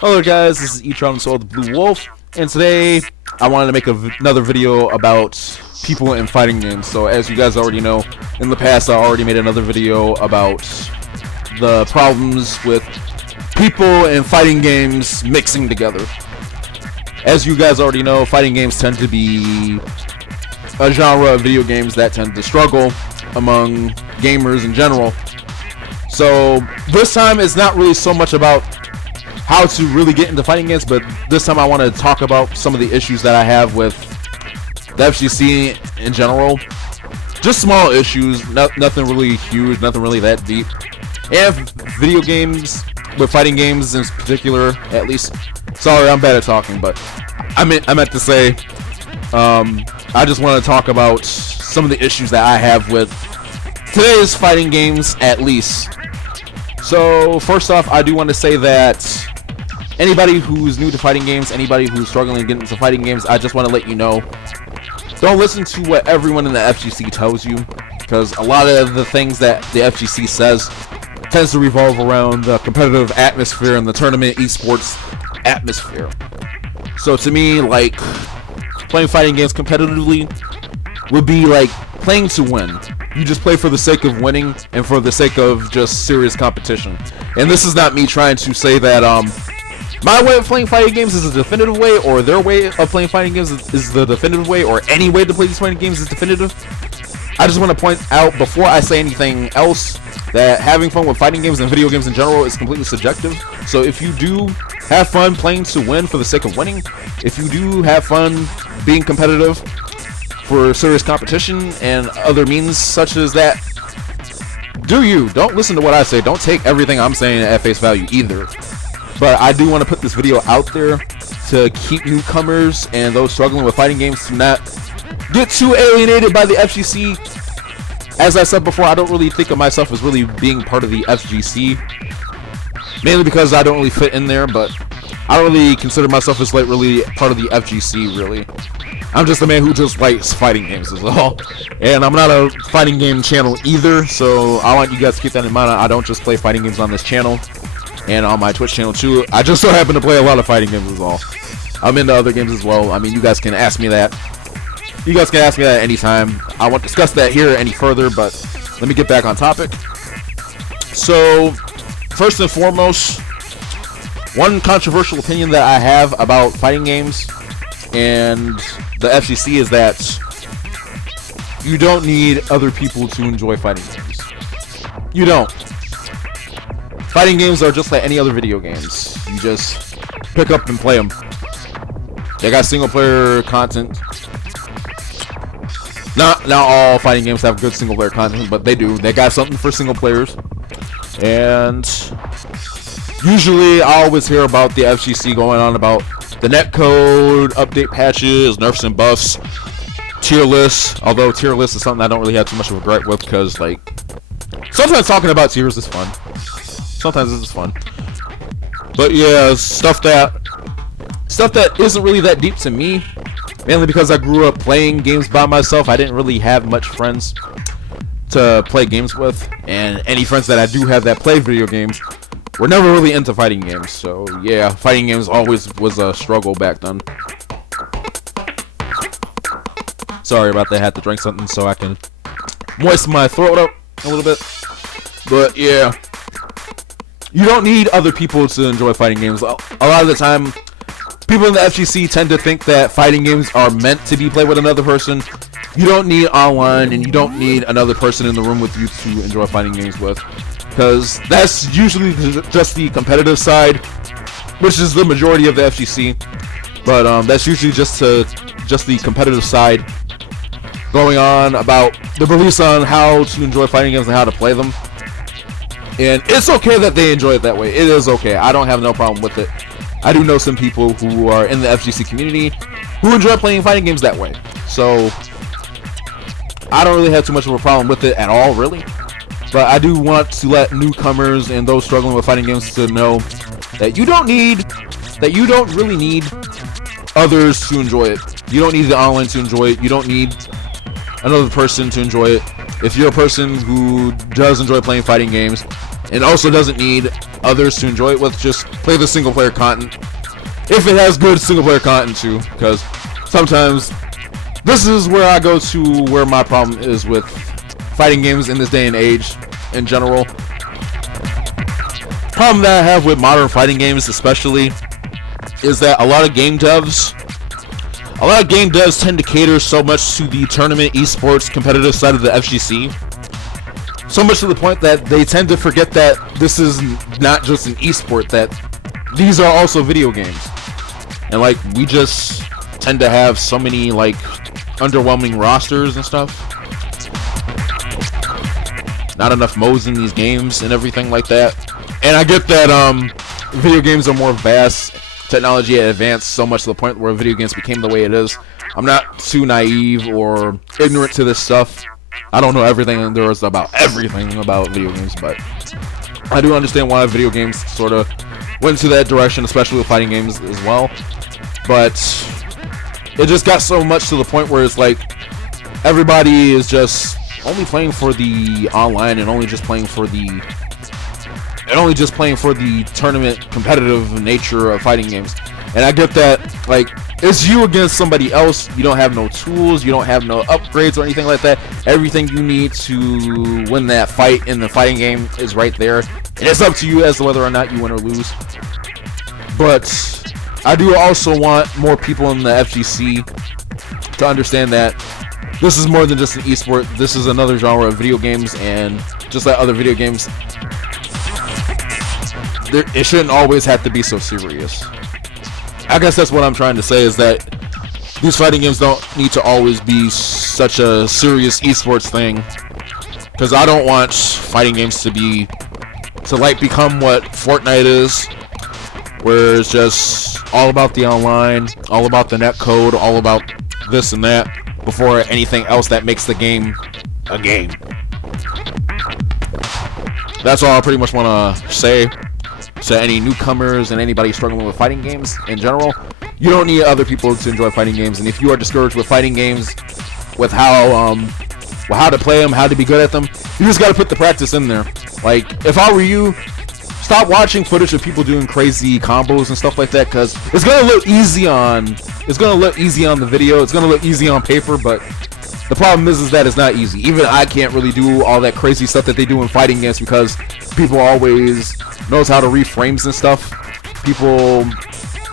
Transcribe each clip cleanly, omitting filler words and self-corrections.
Hello guys, this is Etron Soul the Blue Wolf, and today I wanted to make another video about people in fighting games. So as you guys already know, in the past I already made another video about the problems with people in fighting games mixing together. As you guys already know, fighting games tend to be a genre of video games that tend to struggle among gamers in general. So this time it's not really so much about how to really get into fighting games, but this time I want to talk about some of the issues that I have with the FGC in general. Just small issues, nothing really huge, nothing really that deep. And video games, with fighting games in particular, at least. Sorry, I'm bad at talking, but I meant to say, I just want to talk about some of the issues that I have with today's fighting games, at least. So first off, I do want to say that anybody who's new to fighting games, anybody who's struggling to get into fighting games, I just want to let you know, don't listen to what everyone in the FGC tells you, because a lot of the things that the FGC says tends to revolve around the competitive atmosphere and the tournament eSports atmosphere. So to me, like, playing fighting games competitively would be like playing to win. You just play for the sake of winning and for the sake of just serious competition. And this is not me trying to say that my way of playing fighting games is a definitive way, or their way of playing fighting games is the definitive way, or any way to play these fighting games is definitive. I just want to point out, before I say anything else, that having fun with fighting games and video games in general is completely subjective. So if you do have fun playing to win for the sake of winning, if you do have fun being competitive for serious competition and other means such as that, do you. Don't listen to what I say. Don't take everything I'm saying at face value either. But I do want to put this video out there to keep newcomers and those struggling with fighting games to not get too alienated by the FGC. As I said before, I don't really think of myself as really being part of the FGC, mainly because I don't really fit in there, but I don't really consider myself as like really part of the FGC, really. I'm just a man who just likes fighting games is all. And I'm not a fighting game channel either, so I want you guys to keep that in mind. I don't just play fighting games on this channel and on my Twitch channel too. I just so happen to play a lot of fighting games as well. I'm into other games as well. I mean, you guys can ask me that. You guys can ask me that anytime. I won't discuss that here any further, but let me get back on topic. So, first and foremost, one controversial opinion that I have about fighting games and the FGC is that you don't need other people to enjoy fighting games. You don't. Fighting games are just like any other video games. You just pick up and play them. They got single player content. Not all fighting games have good single player content, but they do. They got something for single players. And usually I always hear about the FGC going on about the netcode, update patches, nerfs and buffs, tier lists. Although tier lists is something I don't really have too much of a gripe with, because like sometimes talking about tiers is fun. Sometimes this is fun. But yeah, stuff that isn't really that deep to me. Mainly because I grew up playing games by myself. I didn't really have much friends to play games with, and any friends that I do have that play video games were never really into fighting games. So yeah, fighting games always was a struggle back then. Sorry about that. I had to drink something so I can moisten my throat up a little bit. But yeah, you don't need other people to enjoy fighting games. A lot of the time, people in the FGC tend to think that fighting games are meant to be played with another person. You don't need online, and you don't need another person in the room with you to enjoy fighting games with, because that's usually just the competitive side, which is the majority of the FGC. But that's usually just the competitive side going on about the beliefs on how to enjoy fighting games and how to play them. And it's okay that they enjoy it that way. It is okay. I don't have no problem with it. I do know some people who are in the FGC community who enjoy playing fighting games that way. So I don't really have too much of a problem with it at all, really. But I do want to let newcomers and those struggling with fighting games to know that you don't really need others to enjoy it. You don't need the online to enjoy it. You don't need another person to enjoy it. If you're a person who does enjoy playing fighting games and also doesn't need others to enjoy it with, just play the single player content. If it has good single player content too, because sometimes this is where I go to where my problem is with fighting games in this day and age in general. Problem that I have with modern fighting games especially is that a lot of game devs tend to cater so much to the tournament esports competitive side of the FGC, so much to the point that they tend to forget that this is not just an esport, that these are also video games. And like, we just tend to have so many like underwhelming rosters and stuff, not enough modes in these games and everything like that. And I get that video games are more vast, technology had advanced so much to the point where video games became the way it is. I'm not too naive or ignorant to this stuff. I don't know everything there is about everything about video games, but I do understand why video games sort of went to that direction, especially with fighting games as well. But it just got so much to the point where it's like everybody is just only playing for the online and only just playing for the tournament competitive nature of fighting games. And I get that, like, it's you against somebody else. You don't have no tools, you don't have no upgrades or anything like that. Everything you need to win that fight in the fighting game is right there, and it's up to you as to whether or not you win or lose. But I do also want more people in the FGC to understand that this is more than just an esport. This is another genre of video games, and just like other video games, it shouldn't always have to be so serious. I guess that's what I'm trying to say, is that these fighting games don't need to always be such a serious esports thing, because I don't want fighting games to become what Fortnite is, where it's just all about the online, all about the netcode, all about this and that, before anything else that makes the game a game. That's all I pretty much want to say to any newcomers and anybody struggling with fighting games in general. You don't need other people to enjoy fighting games, and if you are discouraged with fighting games, with how to play them, how to be good at them, you just got to put the practice in there. Like, if I were you, stop watching footage of people doing crazy combos and stuff like that, because it's gonna look easy on the video, it's gonna look easy on paper, but the problem is that it's not easy. Even I can't really do all that crazy stuff that they do in fighting games, because people always knows how to read frames and stuff. People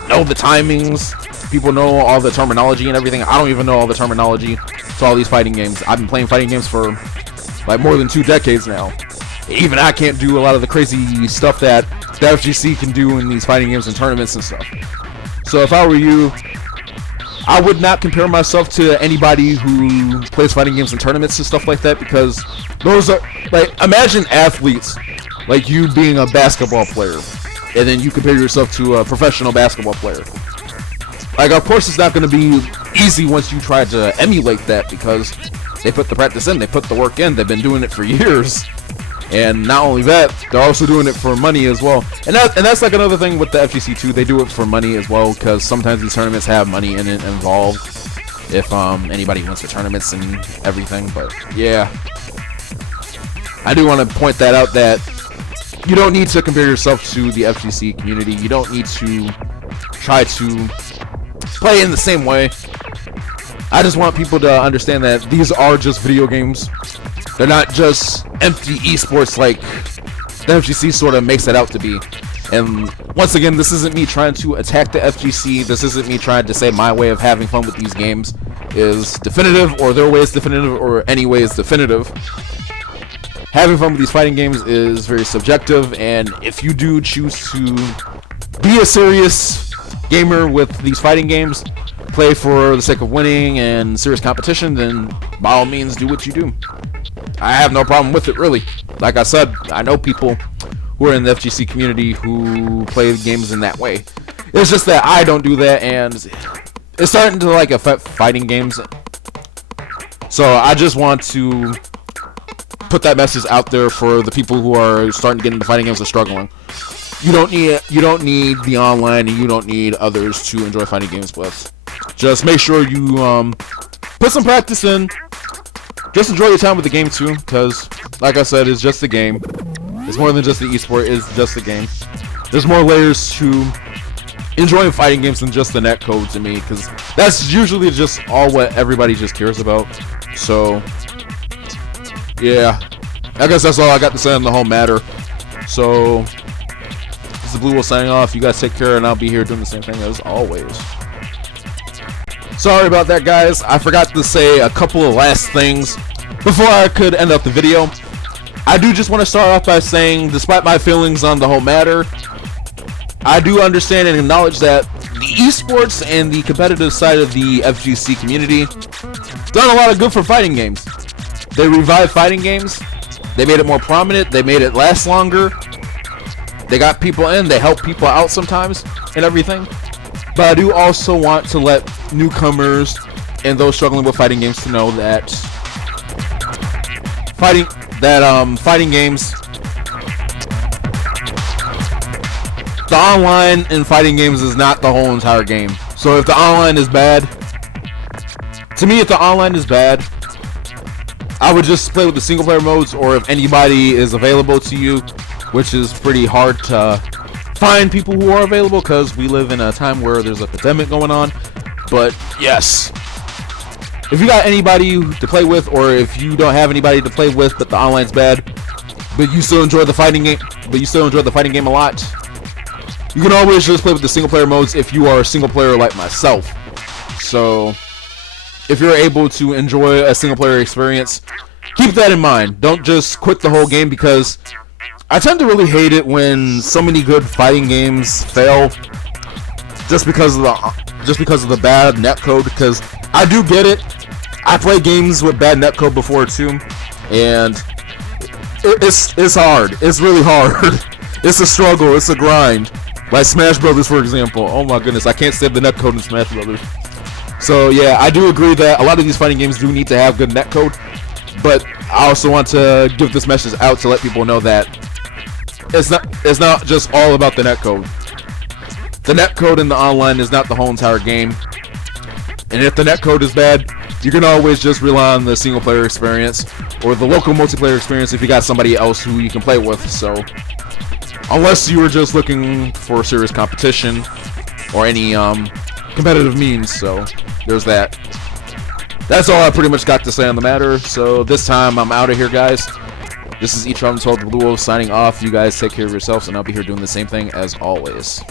know the timings. People know all the terminology and everything. I don't even know all the terminology to all these fighting games. I've been playing fighting games for like more than 2 decades now. Even I can't do a lot of the crazy stuff that the FGC can do in these fighting games and tournaments and stuff. So if I were you, I would not compare myself to anybody who plays fighting games and tournaments and stuff like that, because those are, like, imagine athletes like you being a basketball player, and then you compare yourself to a professional basketball player. Like, of course it's not going to be easy once you try to emulate that, because they put the practice in, they put the work in, they've been doing it for years. And not only that, they're also doing it for money as well. And that's like another thing with the FGC too. They do it for money as well, because sometimes these tournaments have money in it involved, if anybody wins the tournaments and everything. But yeah, I do want to point that out, that you don't need to compare yourself to the FGC community. You don't need to try to play in the same way. I just want people to understand that these are just video games. They're not just empty esports like the FGC sort of makes it out to be. And once again, this isn't me trying to attack the FGC. This isn't me trying to say my way of having fun with these games is definitive, or their way is definitive, or any way is definitive. Having fun with these fighting games is very subjective, and if you do choose to be a serious gamer with these fighting games, play for the sake of winning and serious competition, then by all means do what you do. I have no problem with it, really. Like I said, I know people who are in the FGC community who play games in that way. It's just that I don't do that, and it's starting to like affect fighting games. So I just want to put that message out there for the people who are starting to get into fighting games and struggling. You don't need the online, and you don't need others to enjoy fighting games with. Just make sure you put some practice in. Just enjoy your time with the game too, because like I said, it's just a game. It's more than just the esport. It's just a game. There's more layers to enjoying fighting games than just the netcode to me, because that's usually just all what everybody just cares about. So yeah, I guess that's all I got to say on the whole matter. So this is the Blue Wolf signing off. You guys take care, and I'll be here doing the same thing as always. Sorry about that, guys. I forgot to say a couple of last things before I could end up the video. I do just want to start off by saying, despite my feelings on the whole matter, I do understand and acknowledge that the esports and the competitive side of the FGC community done a lot of good for fighting games. They revived fighting games. They made it more prominent. They made it last longer. They got people in. They help people out sometimes and everything. But I do also want to let newcomers and those struggling with fighting games to know that fighting games, the online in fighting games is not the whole entire game. So if the online is bad, to me, if the online is bad, I would just play with the single player modes, or if anybody is available to you, which is pretty hard to find people who are available because we live in a time where there's a pandemic going on. But yes, if you got anybody to play with, or if you don't have anybody to play with but the online's bad, but you still enjoy the fighting game, a lot, you can always just play with the single player modes if you are a single player like myself. So if you're able to enjoy a single player experience, keep that in mind. Don't just quit the whole game, because I tend to really hate it when so many good fighting games fail just because of the bad netcode. Because I do get it. I played games with bad netcode before too, and it's hard. It's really hard. It's a struggle. It's a grind. Like Smash Brothers, for example. Oh my goodness, I can't stand the netcode in Smash Brothers. So yeah, I do agree that a lot of these fighting games do need to have good netcode, but I also want to give this message out to let people know that it's not just all about the netcode. The netcode in the online is not the whole entire game, and if the netcode is bad, you can always just rely on the single player experience or the local multiplayer experience if you got somebody else who you can play with. So unless you were just looking for serious competition or any competitive means, so there's that. That's all I pretty much got to say on the matter. So this time I'm out of here, guys. This is eSport, the Blue Wolf signing off. You guys take care of yourselves, and I'll be here doing the same thing as always.